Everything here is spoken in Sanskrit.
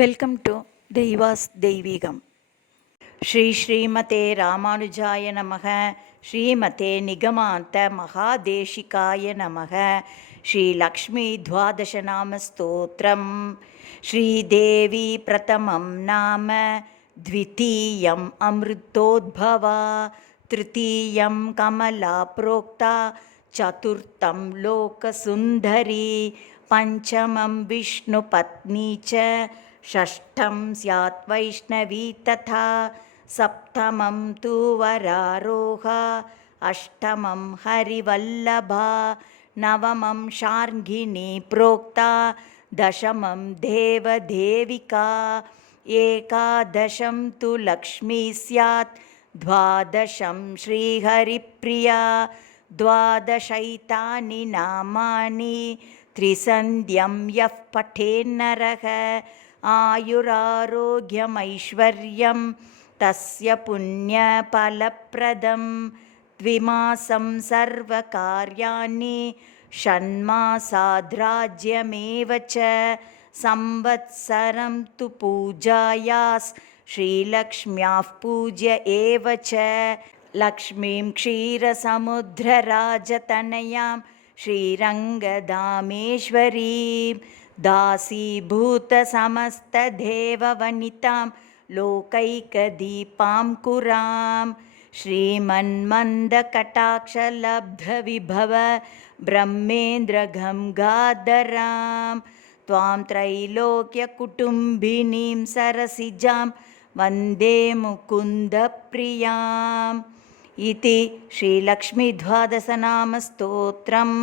வெல்கம் டு தெய்வாஸ் தெய்வீகம். ஸ்ரீ ஸ்ரீமதே ராமானுஜாய நமக. ஸ்ரீமதே நிகமாந்த மகாதேசிகாய நமக. ஸ்ரீ லக்ஷ்மி துவாதசநாம ஸ்தோத்திரம். ஸ்ரீதேவி பிரதமம் நாம த்விதீயம் அமிர்தோத்பவா திருத்தீயம் கமலா புரோக்தா சதுர்த்தம் லோகசுந்தரி பஞ்சமம் விஷ்ணுபத்னி ச षष्ठं स्यात् वैष्णवी तथा सप्तमं तु वरारोहा अष्टमं हरिवल्लभा नवमं शार्ङ्गिणी प्रोक्ता दशमं देवदेविका एकादशं तु लक्ष्मी स्यात् द्वादशं श्रीहरिप्रिया द्वादशैतानि नामानि त्रिसन्ध्यं यः पठेन्नरः आयुरारोग्यमैश्वर्यं तस्य पुण्यफलप्रदं द्विमासं सर्वकार्याणि षण्मासाद्राज्यमेव च संवत्सरं तु पूजायास् श्रीलक्ष्म्याः पूज्य एव च लक्ष्मीं क्षीरसमुद्रराजतनयां श्रीरङ्गदामेश्वरीं दासीभूतसमस्तदेववनितां लोकैकदीपाङ्कुरां श्रीमन्मन्दकटाक्षलब्धविभव ब्रह्मेन्द्रगङ्गाधरां त्वां त्रैलोक्यकुटुम्बिनीं सरसिजां वन्दे मुकुन्दप्रियाम् इति श्रीलक्ष्मीद्वादशनामस्तोत्रम्.